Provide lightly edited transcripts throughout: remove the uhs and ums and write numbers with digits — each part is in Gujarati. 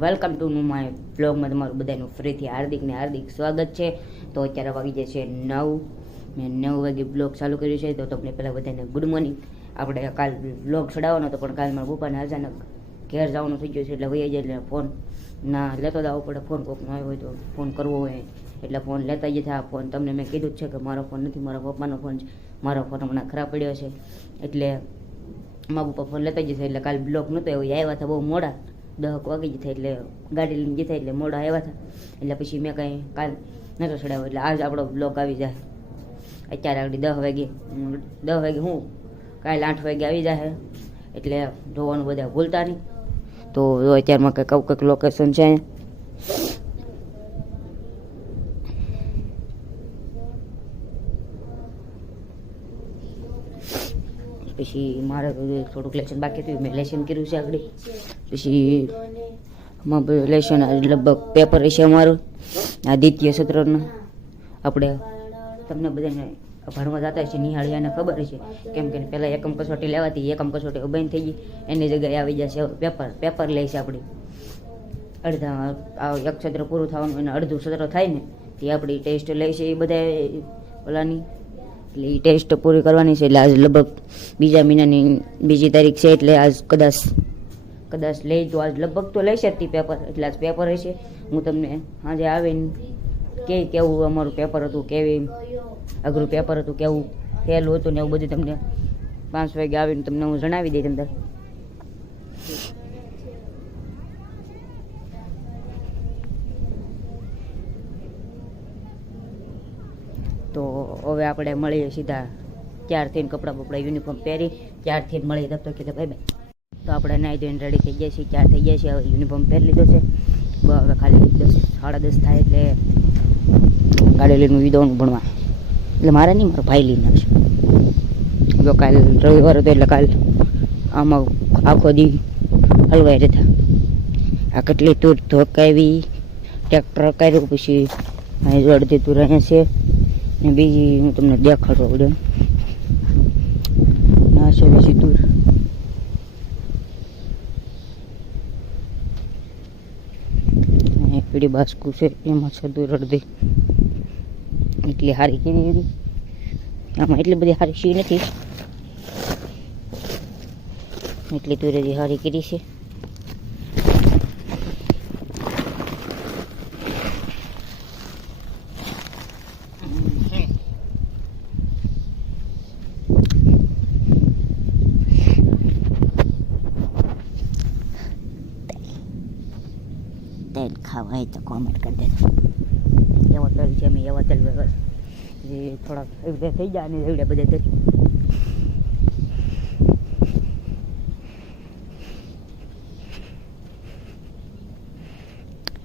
વેલકમ ટુ માય બ્લોગમાં તમારું બધાનું ફરીથી હાર્દિક સ્વાગત છે. તો અત્યારે વાગી જાય છે 9. મેં 9 વાગે બ્લોગ ચાલુ કર્યું છે. તો તમને પહેલાં બધાને ગુડ મોર્નિંગ. આપણે કાલ બ્લોગ ચડાવવાનો હતો, પણ કાલ મારા પપ્પાને અચાનક ઘેર જવાનું થઈ ગયું છે, એટલે વહી જાય એટલે ફોન ના લેતો જ આવવો પડે. ફોન કોકનો આવ્યો હોય તો ફોન કરવો હોય એટલે ફોન લેતા જ થાય. આ ફોન તમને મેં કીધું જ છે કે મારો ફોન નથી, મારા પપ્પાનો ફોન છે. મારો ફોન હમણાં ખરાબ પડ્યો છે, એટલે મારા પપ્પા ફોન લેતા જશે. એટલે કાલ બ્લોગ નહોતો એવું, આવ્યા હતા બહુ મોડા, 10 વાગી જતા, એટલે ગાડી લઈને જતા એટલે મોડા આવ્યા હતા. એટલે પછી મેં કાંઈ કાલ નહોતો ચડાવ્યો, એટલે આજ આપણો બ્લોગ આવી જાય. અત્યારે આગળ 10 વાગે હું કાલે 8 વાગે આવી જાય, એટલે જોવાનું બધા ભૂલતા નહીં. તો અત્યારમાં કંઈક લોકેશન છે. પછી મારે થોડુંક લેશન બાકી હતું, મેં લેશન કર્યું છે આગળ. પછી લેશન લગભગ પેપર હશે અમારું આ દ્વિતીય સત્રનું. આપણે તમને બધાને ભણવા જતા હશે, નિહાળિયાને ખબર હશે, કેમ કે પહેલાં એકમ કસોટી લેવાતી, એકમ કસોટી બંધ થઈ ગઈ, એની જગ્યાએ આવી જશે પેપર લે છે આપણી. અડધા એક સત્ર પૂરું થવાનું અને અડધું સત્ર થાય ને તે આપણી ટેસ્ટ લે છે એ બધા ઓલાની. એટલે એ ટેસ્ટ પૂરી કરવાની છે. એટલે આજ લગભગ બીજા મહિનાની 2 તારીખ છે, એટલે આજ કદાચ લઈ તો આજ લગભગ તો લઈ શકતી પેપર. એટલે આજ પેપર હશે. હું તમને આજે આવીને કેવું અમારું પેપર હતું, કેવી અઘરું પેપર હતું, કેવું સહેલું હતું ને એવું બધું તમને 5 વાગે આવીને તમને હું જણાવી દઈશ અંદર. તો હવે આપણે મળીએ સીધા 4 થઈને કપડાં બપડા યુનિફોર્મ પહેરી 4 થઈને મળીએ. તબ તો કીધું ભાઈ તો આપણે નાહી ધોઈને રેડી થઈ ગયા છીએ, 4 થઈ ગયા છે. હવે યુનિફોર્મ પહેરી લીધો છે. હવે ખાલી 10 સાડા 10 થાય એટલે ગાડી લઈને વિદોનું ભણવા. એટલે મારે નહીં, મારો ભાઈ લઈને આવશે. જો કાલ રવિવાર હતો એટલે કાલ આમાં આખો દી હલવાઈ રહેતા. આ કેટલી તૂર ધોકાવી, ટ્રેક્ટર કર્યું, પછી અહીં અડધી તૂર અહીંયા છે ને બીજી હું તમને દેખાડવા પડે ના છે બીજી તૂર. પીડી બાસ્કુ છે, એમાં છે તૂર અડધી. એટલી સારી કીધી હતી, આમાં એટલી બધી સારી સી નથી, એટલી તૂર હજી સારી કરી છે. તેલ ખાવા હોય તો કોમેન્ટ કરી દેજો. એવો તેલ છે, મેં એવા તેલ જે થોડાક એવી થઈ જાય ને એવડે બધે તેલ.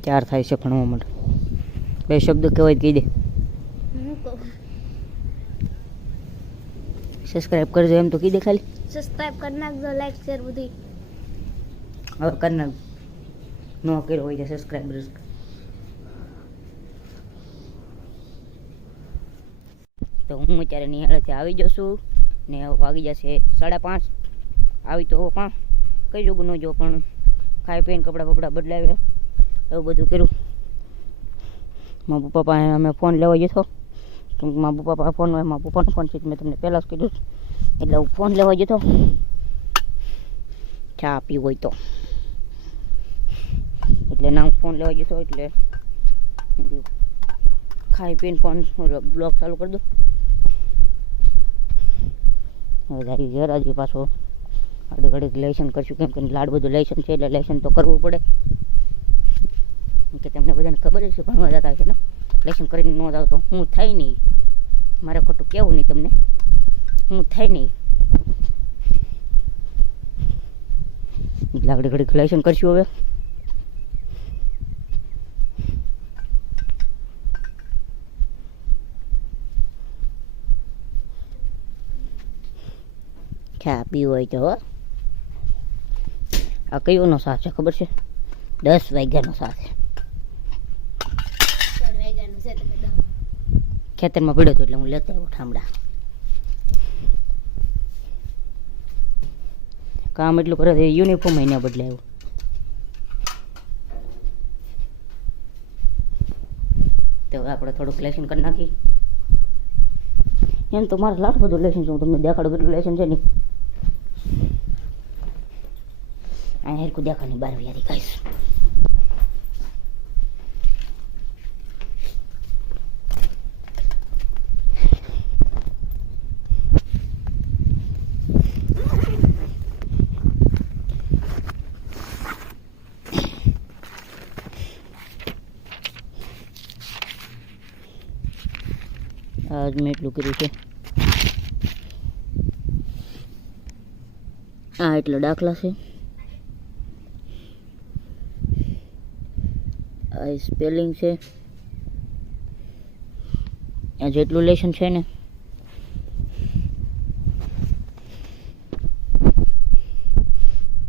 ચાર થાય છે ભણવા માટે. 2 શબ્દો કહેવાય કહી દે. સબસ્ક્રાઇબ કરજો એમ તો કહી દે, ખાલી સબસ્ક્રાઇબ કરી નાખજો, લાઈક શેર બધું. હવે કરી નાખ, ન કર્યો હોય તો સબસ્ક્રાઈબર. તો હું અત્યારે નિહાળેથી આવી જશું ને વાગી જશે 5:30. આવી તો 5 કઈ જોગું ન જો, પણ ખાઈ પીને કપડાં બપડા બદલાવ્યા, એવું બધું કર્યું. મારા પપ્પા પાસે અમે ફોન લેવા જતો, કેમ કે મારા પપ્પા પાસે ફોન હોય, મારા પપ્પાનો ફોન છે, મેં તમને પહેલાં જ કીધું, એટલે હું ફોન લેવા જતો. ચા પીવું હોય તો એટલે ના હું ફોન લેવા જતો, એટલે ખાઈ પીને ફોન બ્લોગ ચાલુ કરી દઉં. હવે જાય જરાજી પાછો ઘડીક લેશન કરશું, કેમ કે લાડ બધું લેશન છે, એટલે લેશન તો કરવું પડે. કે તમને બધાને ખબર છે ભણવા જતા છે ને, લેશન કરીને ન જાવ તો હું થાય નહીં. મારે ખોટું કેવું નહીં તમને, હું થાય નહીં. એટલે ઘડીક લેશન કરશું. હવે ચા પીવું હોય તો. આ કયોનો સાથ છે ખબર છે? 10 વાગ્યાનો સાથ છે. ખેતરમાં પડ્યો હતો એટલે હું લેતા આવ્યો ઠામડા. કામ એટલું કરે છે, યુનિફોર્મ એને બદલાયો. તો હવે આપણે થોડુંક લેશન કરી નાખી. એમ તો મારે લાખ બધું લેશન છે, હું તમને દેખાડું કેટલું લેશન છે નહીં. અહીંયા હેરકું દેખાડની 12 યાદી કહીશ. આજ મેં એટલું કર્યું છે. આ એટલા દાખલા છે. આ સ્પેલિંગ છે. આ જેટલું લેશન છે ને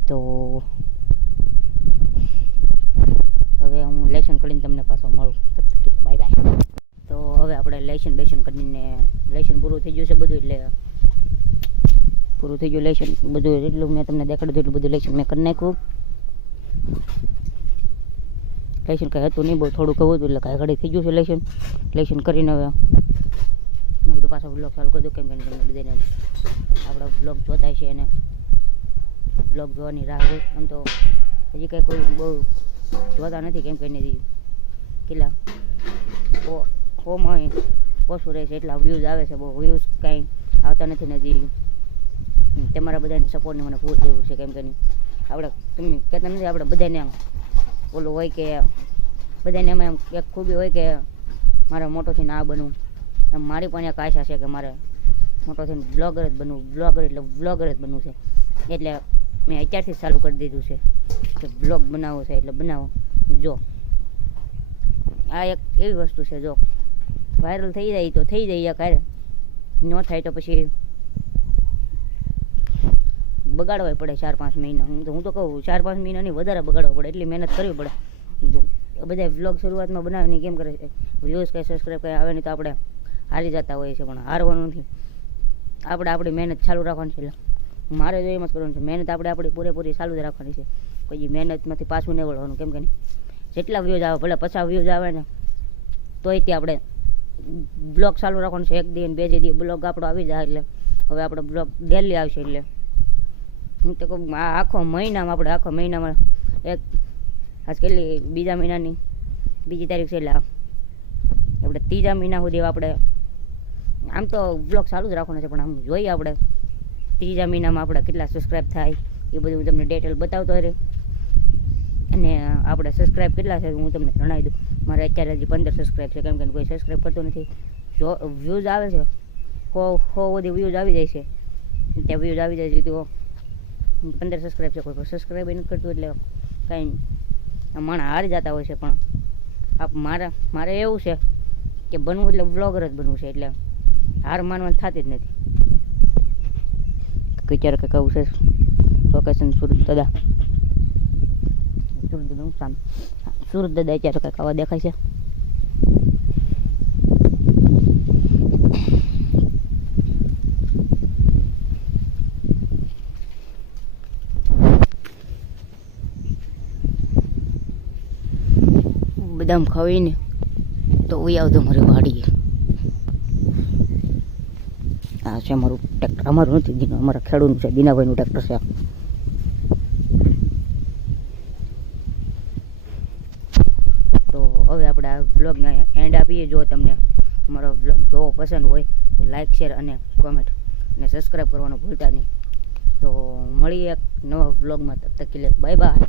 તો હવે હું લેશન કરીને તમને પાછો મળું. Bye bye. તો હવે આપણે લેશન કરીને લેશન પૂરું થઈ ગયું છે બધું, એટલે પૂરું થઈ ગયું લેશન બધું. એટલું મેં તમને દેખાડ્યું એટલું બધું લેશન મેં કરી નાખ્યું. લેશન કાંઈ હતું નહીં, બહુ થોડું કહું હતું, એટલે કાંઈ ઘડી થઈ ગયું છે લેશન કરીને. હવે મેં કીધું પાછો બ્લોગ ચાલુ કરી દઉં, કેમ કે તમને બધાને આપણા બ્લોગ જોતા છે અને બ્લોગ જોવાની રાહ હોય. આમ તો હજી કાંઈ કોઈ બહુ જોતા નથી, કેમ કે એની કેટલા હોમાં ઓછું રહે છે, એટલા વ્યૂઝ આવે છે. બહુ વ્યૂઝ કાંઈ આવતા નથી ને હજી. તમારા બધાની સપોર્ટની મને ખૂબ જરૂર છે, કેમ કે આપણે તમે કહેતા નથી, આપણે બધાને ઓલું હોય કે બધાને એમાં એમ એક ખૂબી હોય કે મારે મોટો થઈને આ બનવું. એમ મારી પણ એક આશા છે કે મારે મોટો થઈને બ્લોગર જ બનવું. બ્લોગર એટલે વ્લોગર જ બનવું છે. એટલે મેં અત્યારથી જ ચાલુ કરી દીધું છે કે બ્લોગ બનાવવો છે, એટલે બનાવો. જો આ એક એવી વસ્તુ છે, જો વાયરલ થઈ જાય તો થઈ જાય, ક્યારે ન થાય તો પછી બગાડવા પડે 4-5 મહિના. હું તો કહું 4-5 મહિનાની વધારે બગાડવા પડે, એટલી મહેનત કરવી પડે. બધા વ્લોગ શરૂઆતમાં બનાવીને કેમ કરે છે, વ્યૂઝ કંઈ સબસ્ક્રાઈબ કંઈ આવે નહીં તો આપણે હારી જતા હોઈએ છીએ, પણ હારવાનું નથી. આપણે આપણી મહેનત ચાલુ રાખવાની છે. એટલે મારે જો એમ જ કરવાનું છે, મહેનત આપણે આપણી પૂરેપૂરી ચાલુ જ રાખવાની છે. કોઈ મહેનતમાંથી પાછું નહીં વળવાનું, કેમ કે નહીં જેટલા વ્યૂઝ આવે ભલે 50 વ્યૂઝ આવે ને તોય તે આપણે બ્લોગ ચાલુ રાખવાનું છે. 1 દી અને 2 દી બ્લોગ આપણો આવી જાય, એટલે હવે આપણો બ્લોગ ડેલી આવશે. એટલે હું તો કહું આખો મહિનામાં એક આજ કેટલી બીજા મહિનાની 2જી તારીખ છે, એટલે આપણે 3જા મહિના સુધી આપણે આમ તો બ્લોગ ચાલુ જ રાખવાનો છે, પણ આમ જોઈએ આપણે 3જા મહિનામાં આપણે કેટલા સબસ્ક્રાઈબ થાય એ બધું હું તમને ડિટેલ બતાવતો રહે. અને આપણે સબસ્ક્રાઈબ કેટલા છે હું તમને જણાવી દઉં. મારે અત્યારે હજી 15 સબસ્ક્રાઈબ છે, કેમ કે કોઈ સબસ્ક્રાઈબ કરતો નથી. જો વ્યૂઝ આવે છે 100 બધી વ્યૂઝ આવી જાય છે, ત્યાં વ્યૂઝ આવી જાય છે તો 15 સબસ્ક્રાઈબ છે. કોઈ સબસ્ક્રાઈબ નથી કરતું, એટલે કાંઈ માણસ હારી જતા હોય છે. પણ મારે એવું છે કે બનવું એટલે વ્લોગર જ બનવું છે, એટલે હાર માનવાની થતી જ નથી. ક્યારે કંઈક આવું છે લોકેશન સુરત દાદા અત્યારે કંઈક આવા દેખાય છે. બદામ ખાવીને તો ઉઈ આવતો મારી વાડીએ. આ છે અમારું ટ્રેક્ટર. અમારું નથી, અમારા ખેડૂતનું છે, દીનાભાઈનું ટ્રેક્ટર છે. તો હવે આપણે આ બ્લોગને એન્ડ આપીએ. જો તમને અમારો બ્લોગ જોવો પસંદ હોય તો લાઈક, શેર અને કોમેન્ટ અને સબસ્ક્રાઈબ કરવાનું ભૂલતા નહીં. તો મળીએ એક નવા બ્લોગમાં. તબ તક કે લીએ બાય બાય.